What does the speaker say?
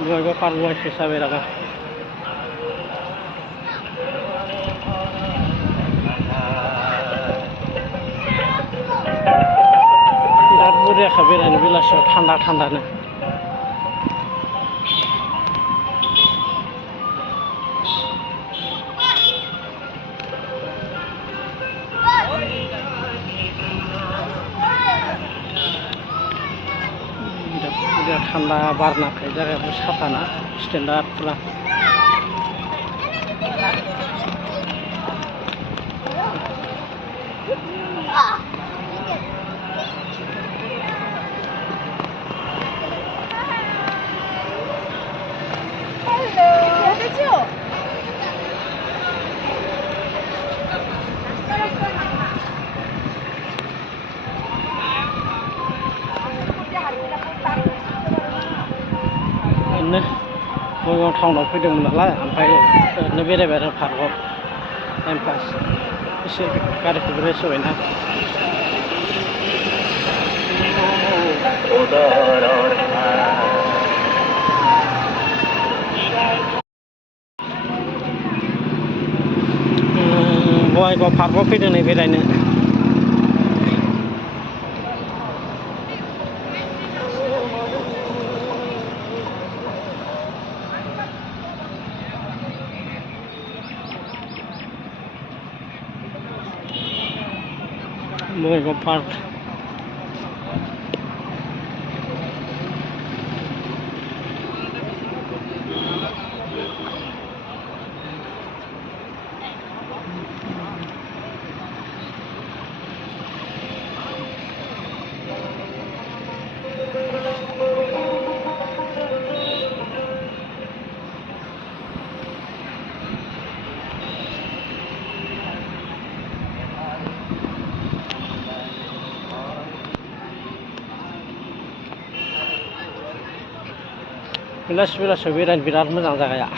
बयबो पार्क हिसाबै रागा बिराद बुरियाखा बेरायनो बेलासियाव थान्दा थान्दानो बिराद थान्दा बार नांखायो जायगायाबो साफाना स्टेन्डार्ड फुरा बङाइगाव टाउनाव फैदोंमोन नालाय ओमफ्राय ओरैनो बेरायबाय आरो पार्कआव टाइम पास एसे गारिखौबो रेस्ट होबायना बङाइगाव पार्कआव फैदों नै बेरायनो बङाइगाव पार्क बेलासियाव बेरायनो बिराद मोजां जायगाया